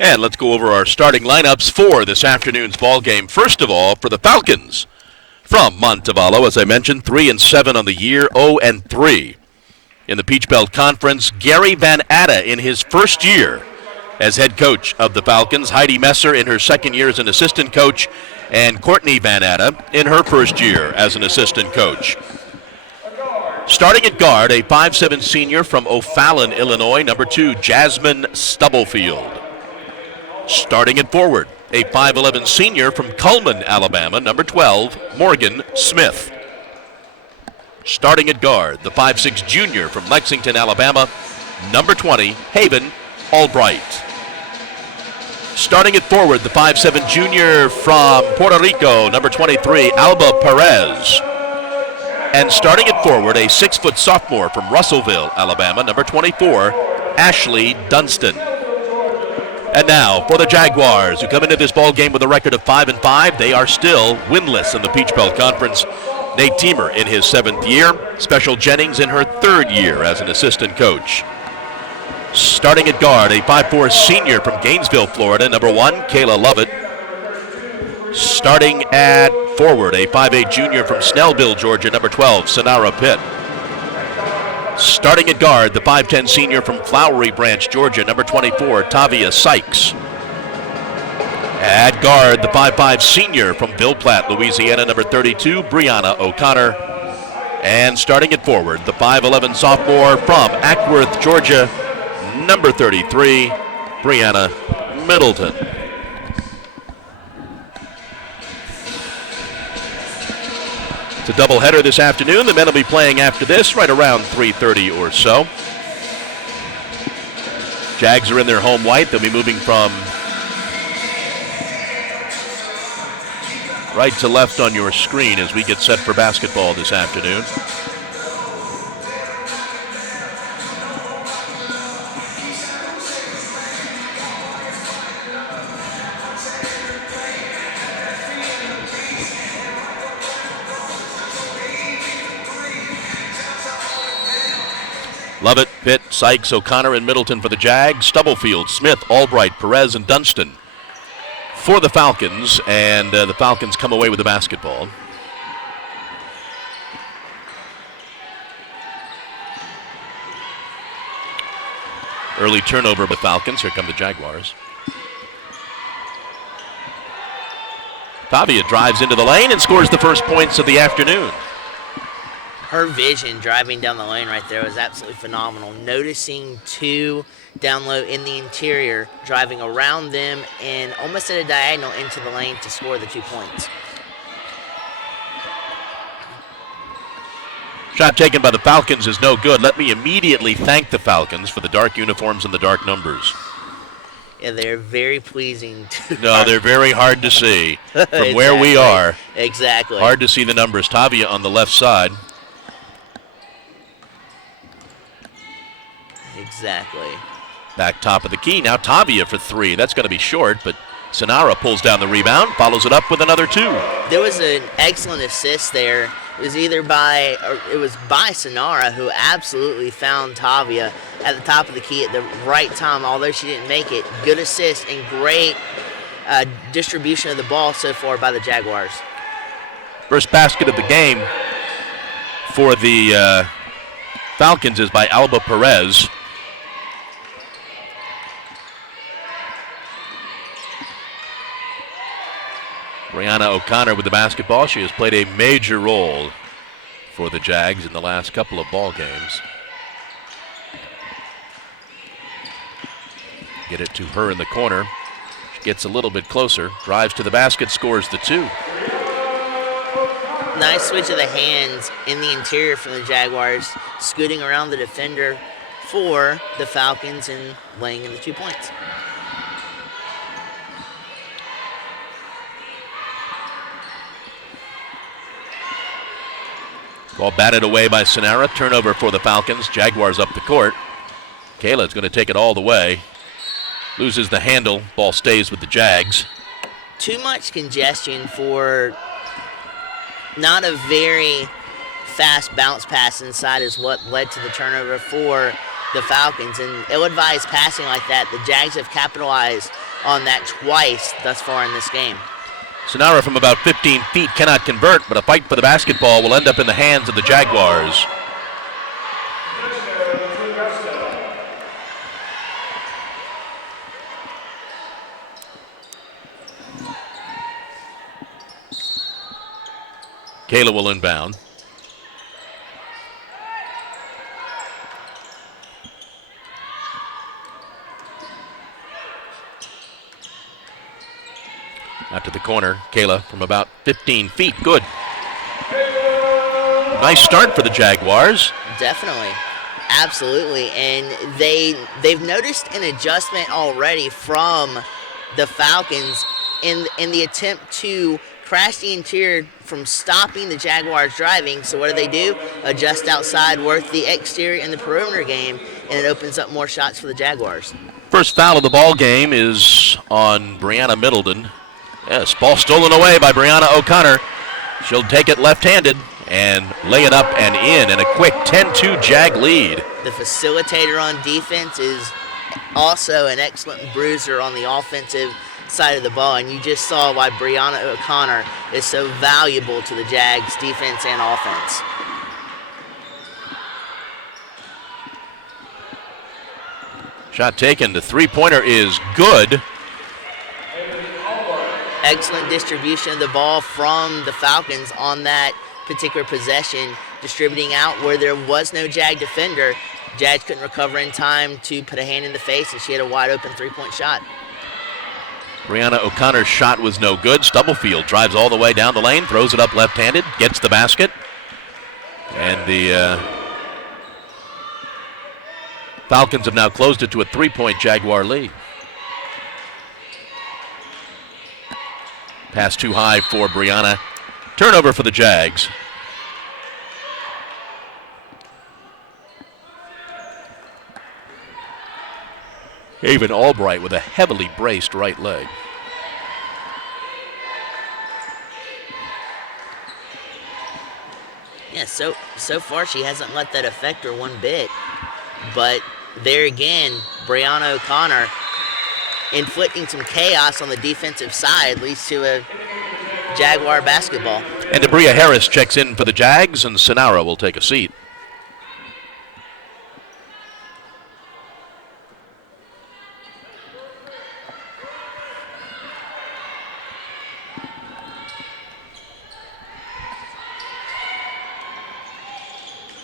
And let's go over our starting lineups for this afternoon's ball game. First of all, for the Falcons from Montevallo, as I mentioned, 3-7 on the year, 0-3 in the Peach Belt Conference. Gary Van Atta in his first year as head coach of the Falcons. Heidi Messer in her second year as an assistant coach, and Courtney Van Atta in her first year as an assistant coach. Starting at guard, a 5'7 senior from O'Fallon, Illinois, number 2, Jasmine Stubblefield. Starting at forward, a 5'11 senior from Cullman, Alabama, number 12, Morgan Smith. Starting at guard, the 5'6 junior from Lexington, Alabama, number 20, Haven Albright. Starting at forward, the 5'7 junior from Puerto Rico, number 23, Alba Perez. And starting at forward, a 6-foot sophomore from Russellville, Alabama, number 24, Ashley Dunstan. And now for the Jaguars, who come into this ball game with a record of 5-5. They are still winless in the Peach Belt Conference. Nate Teemer in his 7th year. Special Jennings in her 3rd year as an assistant coach. Starting at guard, a 5'4 senior from Gainesville, Florida, number 1, Kayla Lovett. Starting at forward, a 5'8 junior from Snellville, Georgia, number 12, Sonara Pitt. Starting at guard, the 5'10 senior from Flowery Branch, Georgia, number 24, Tavia Sykes. At guard, the 5'5 senior from Ville Platte, Louisiana, number 32, Brianna O'Connor. And starting at forward, the 5'11 sophomore from Ackworth, Georgia, number 33, Brianna Middleton. It's a doubleheader this afternoon. The men will be playing after this, right around 3:30 or so. Jags are in their home white. They'll be moving from right to left on your screen as we get set for basketball this afternoon. Lovett, Pitt, Sykes, O'Connor, and Middleton for the Jags. Stubblefield, Smith, Albright, Perez, and Dunstan for the Falcons. And the Falcons come away with the basketball. Early turnover by the Falcons. Here come the Jaguars. Tavia drives into the lane and scores the first points of the afternoon. Her vision driving down the lane right there was absolutely phenomenal. Noticing 2 down low in the interior, driving around them and almost at a diagonal into the lane to score the 2 points. Shot taken by the Falcons is no good. Let me immediately thank the Falcons for the dark uniforms and the dark numbers. Yeah, they're very pleasing to. No, they're very hard to see from exactly. Where we are. Exactly. Hard to see the numbers. Tavia on the left side. Exactly. Back top of the key. Now Tavia for 3. That's going to be short, but Sonara pulls down the rebound, follows it up with another 2. There was an excellent assist there. It was by Sonara, who absolutely found Tavia at the top of the key at the right time, although she didn't make it. Good assist and great distribution of the ball so far by the Jaguars. First basket of the game for the Falcons is by Alba Perez. Brianna O'Connor with the basketball. She has played a major role for the Jags in the last couple of ball games. Get it to her in the corner. She gets a little bit closer, drives to the basket, scores the 2. Nice switch of the hands in the interior from the Jaguars, scooting around the defender for the Falcons and laying in the 2 points. Ball batted away by Sonara. Turnover for the Falcons. Jaguars up the court. Kayla's going to take it all the way. Loses the handle. Ball stays with the Jags. Too much congestion for not a very fast bounce pass inside is what led to the turnover for the Falcons. And ill-advised passing like that, the Jags have capitalized on that twice thus far in this game. Sonara from about 15 feet cannot convert, but a fight for the basketball will end up in the hands of the Jaguars. Kayla will inbound. Out to the corner, Kayla from about 15 feet. Good. Nice start for the Jaguars. Definitely. Absolutely. And they've noticed an adjustment already from the Falcons in the attempt to crash the interior from stopping the Jaguars driving. So what do? Adjust outside, work the exterior and the perimeter game, and it opens up more shots for the Jaguars. First foul of the ball game is on Brianna Middleton. Yes, ball stolen away by Brianna O'Connor. She'll take it left-handed and lay it up and in a quick 10-2 Jag lead. The facilitator on defense is also an excellent bruiser on the offensive side of the ball, and you just saw why Brianna O'Connor is so valuable to the Jags defense and offense. Shot taken. The three-pointer is good. Excellent distribution of the ball from the Falcons on that particular possession, distributing out where there was no Jag defender. Jags couldn't recover in time to put a hand in the face, and she had a wide-open three-point shot. Brianna O'Connor's shot was no good. Stubblefield drives all the way down the lane, throws it up left-handed, gets the basket. And the Falcons have now closed it to a three-point Jaguar lead. Pass too high for Brianna. Turnover for the Jags. Haven Albright with a heavily braced right leg. Yeah, so far she hasn't let that affect her one bit. But there again, Brianna O'Connor inflicting some chaos on the defensive side leads to a Jaguar basketball. And Debria Harris checks in for the Jags, and Sonara will take a seat.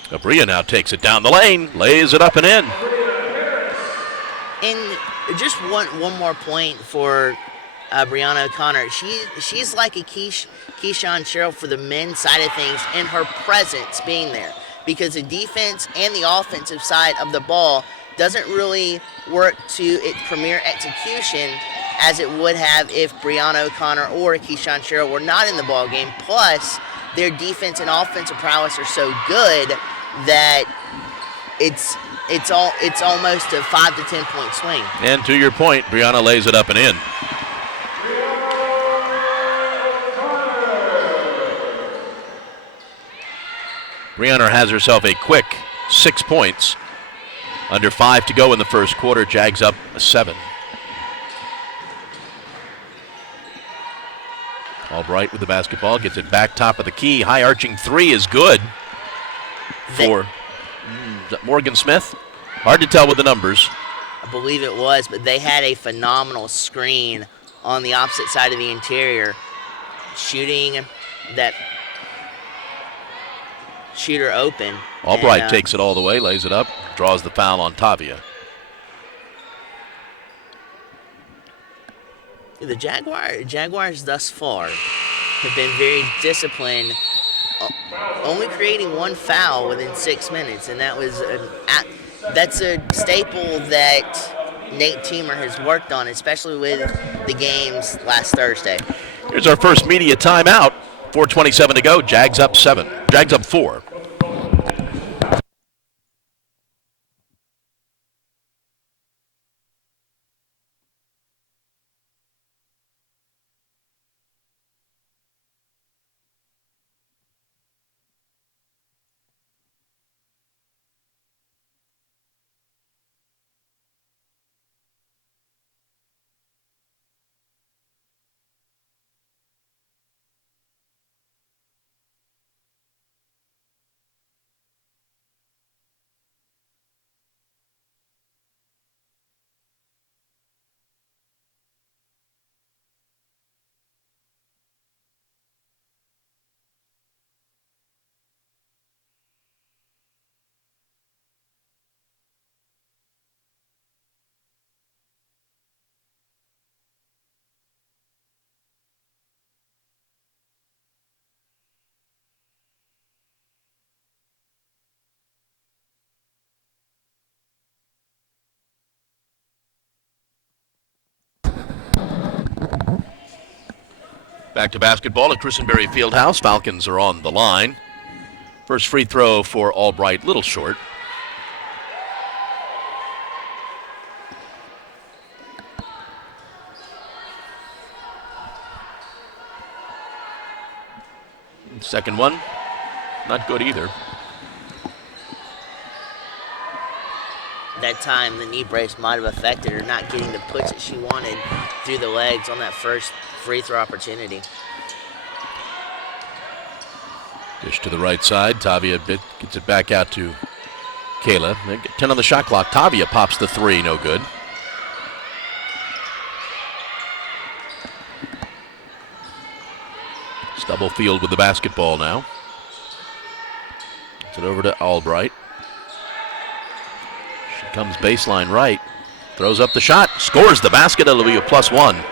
Debria now takes it down the lane, lays it up and in. And just one more point for Brianna O'Connor. She's like a Keyshawn Sherrill for the men's side of things, and her presence being there, because the defense and the offensive side of the ball doesn't really work to its premier execution as it would have if Brianna O'Connor or Keyshawn Sherrill were not in the ball game. Plus, their defense and offensive prowess are so good that it's almost a 5 to 10 point swing. And to your point, Brianna lays it up and in. Brianna has herself a quick 6 points. Under 5 to go in the first quarter. Jags up 7. Albright with the basketball, gets it back top of the key. High arching three is good for is that Morgan Smith. Hard to tell with the numbers. I believe it was, but they had a phenomenal screen on the opposite side of the interior, shooting that shooter open. Albright takes it all the way, lays it up, draws the foul on Tavia. The Jaguars thus far have been very disciplined, only creating one foul within 6 minutes, and that's a staple that Nate Teamer has worked on, especially with the games last Thursday. Here's our first media timeout. 4:27 to go. Jags up 7. Jags up 4. Back to basketball at Christenberry Fieldhouse. Falcons are on the line. First free throw for Albright, little short. Second one, not good either. That time the knee brace might have affected her, not getting the push that she wanted through the legs on that first free throw opportunity. Dish to the right side. Tavia gets it back out to Kayla. 10 on the shot clock. Tavia pops the three, no good. Stubblefield with the basketball now. Gets it over to Albright. She comes baseline right. Throws up the shot. Scores the basket. It'll be a +1.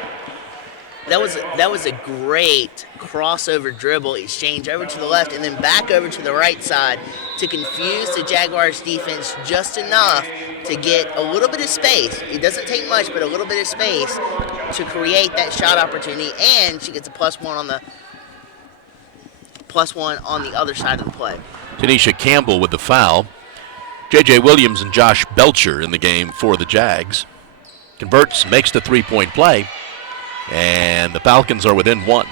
That was a great crossover dribble exchange over to the left and then back over to the right side to confuse the Jaguars defense just enough to get a little bit of space. It doesn't take much, but a little bit of space to create that shot opportunity, and she gets a +1 on the other side of the play. Tanisha Campbell with the foul. J.J. Williams and Josh Belcher in the game for the Jags. Converts, makes the three-point play, and the Falcons are within one.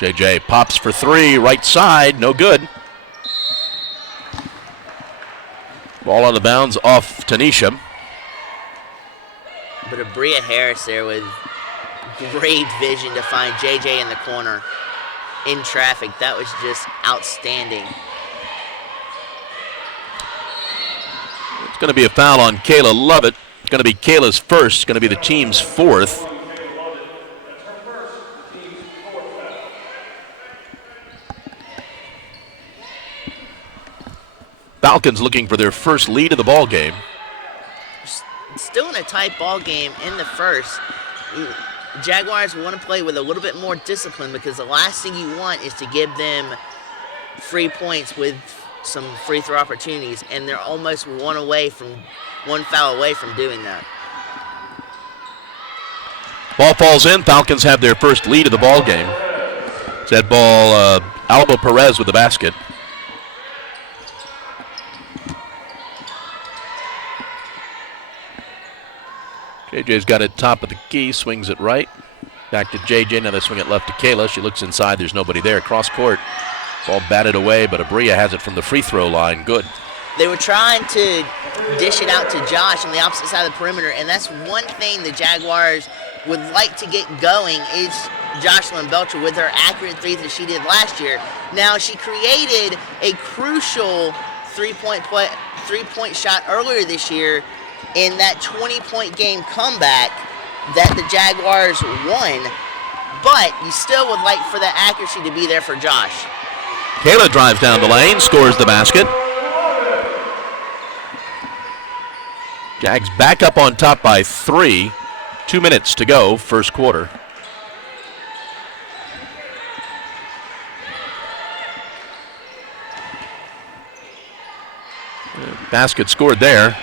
J.J. pops for three, right side, no good. Ball out of bounds off Tanisha. But Abria Harris there with great vision to find J.J. in the corner in traffic. That was just outstanding. It's going to be a foul on Kayla Lovett. It's going to be Kayla's first. It's going to be the team's fourth. Falcons looking for their first lead of the ball game. Still in a tight ball game in the first. Jaguars want to play with a little bit more discipline because the last thing you want is to give them free points with some free throw opportunities, and they're almost one foul away from doing that. Ball falls in. Falcons have their first lead of the ball game. It's that ball, Alba Perez with the basket. JJ's got it top of the key, swings it right. Back to JJ, now they swing it left to Kayla. She looks inside, there's nobody there. Cross court, ball batted away, but Abria has it from the free throw line, good. They were trying to dish it out to Josh on the opposite side of the perimeter, and that's one thing the Jaguars would like to get going is Jocelyn Belcher with her accurate three that she did last year. Now, she created a crucial three-point shot earlier this year in that 20-point game comeback that the Jaguars won, but you still would like for that accuracy to be there for Josh. Kayla drives down the lane, scores the basket. Jags back up on top by 3. 2 minutes to go, first quarter. Basket scored there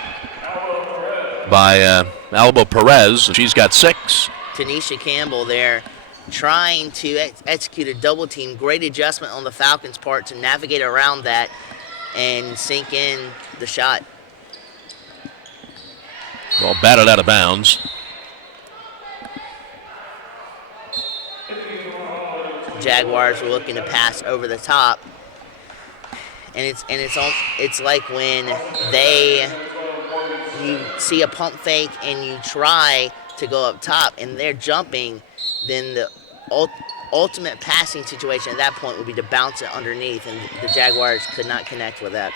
by Alba Perez. She's got 6. Tanisha Campbell there trying to execute a double team. Great adjustment on the Falcons' part to navigate around that and sink in the shot. Ball batted out of bounds. Jaguars were looking to pass over the top, and it's like when you see a pump fake and you try to go up top and they're jumping, then the ultimate passing situation at that point would be to bounce it underneath, and the Jaguars could not connect with that.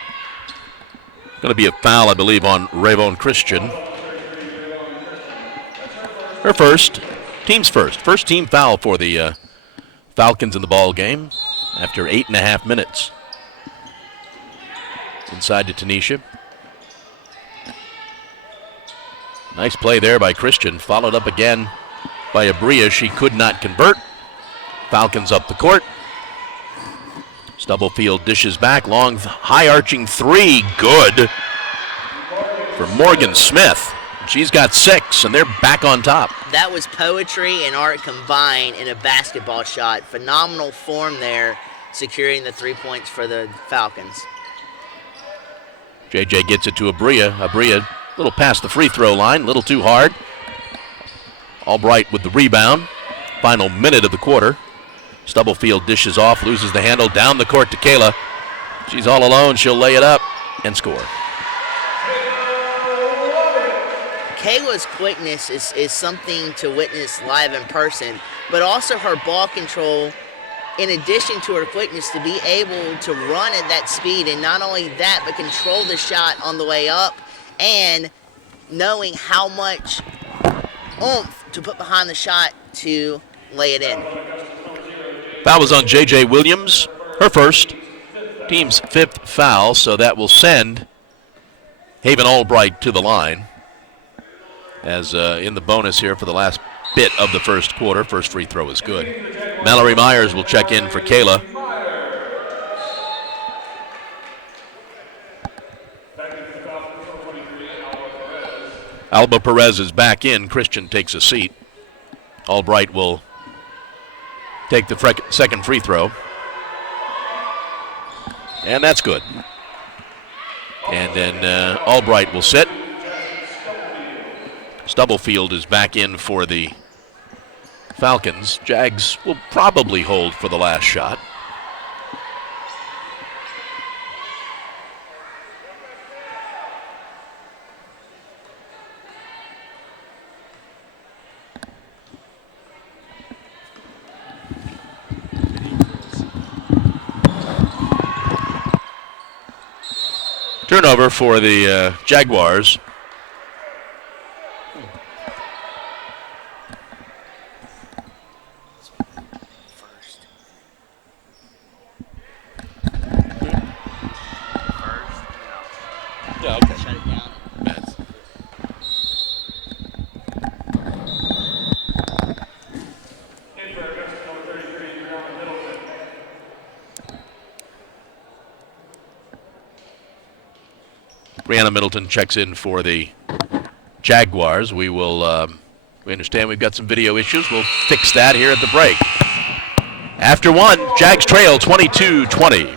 Going to be a foul, I believe, on Ravon Christian. Her first, team's first team foul for the Falcons in the ball game after 8.5 minutes. Inside to Tanisha. Nice play there by Christian, followed up again by Abria. She could not convert. Falcons up the court. Stubblefield dishes back. Long, high-arching three. Good for Morgan Smith. She's got 6, and they're back on top. That was poetry and art combined in a basketball shot. Phenomenal form there, securing the 3 points for the Falcons. JJ gets it to Abria. Abria, a little past the free throw line, a little too hard. Albright with the rebound. Final minute of the quarter. Stubblefield dishes off, loses the handle, down the court to Kayla. She's all alone. She'll lay it up and score. Kayla's quickness is something to witness live in person, but also her ball control, in addition to her quickness, to be able to run at that speed, and not only that, but control the shot on the way up, and knowing how much oomph to put behind the shot to lay it in. Foul was on J.J. Williams, her first, team's 5th foul, so that will send Haven Albright to the line. As in the bonus here for the last bit of the first quarter. First free throw is good. Mallory Myers will check in for Kayla. Alba Perez is back in. Christian takes a seat. Albright will take the second free throw. And that's good. And then Albright will sit. Stubblefield is back in for the Falcons. Jags will probably hold for the last shot. Turnover for the Jaguars. Brianna Middleton checks in for the Jaguars. We understand we've got some video issues. We'll fix that here at the break. After one, Jags trail 22-20.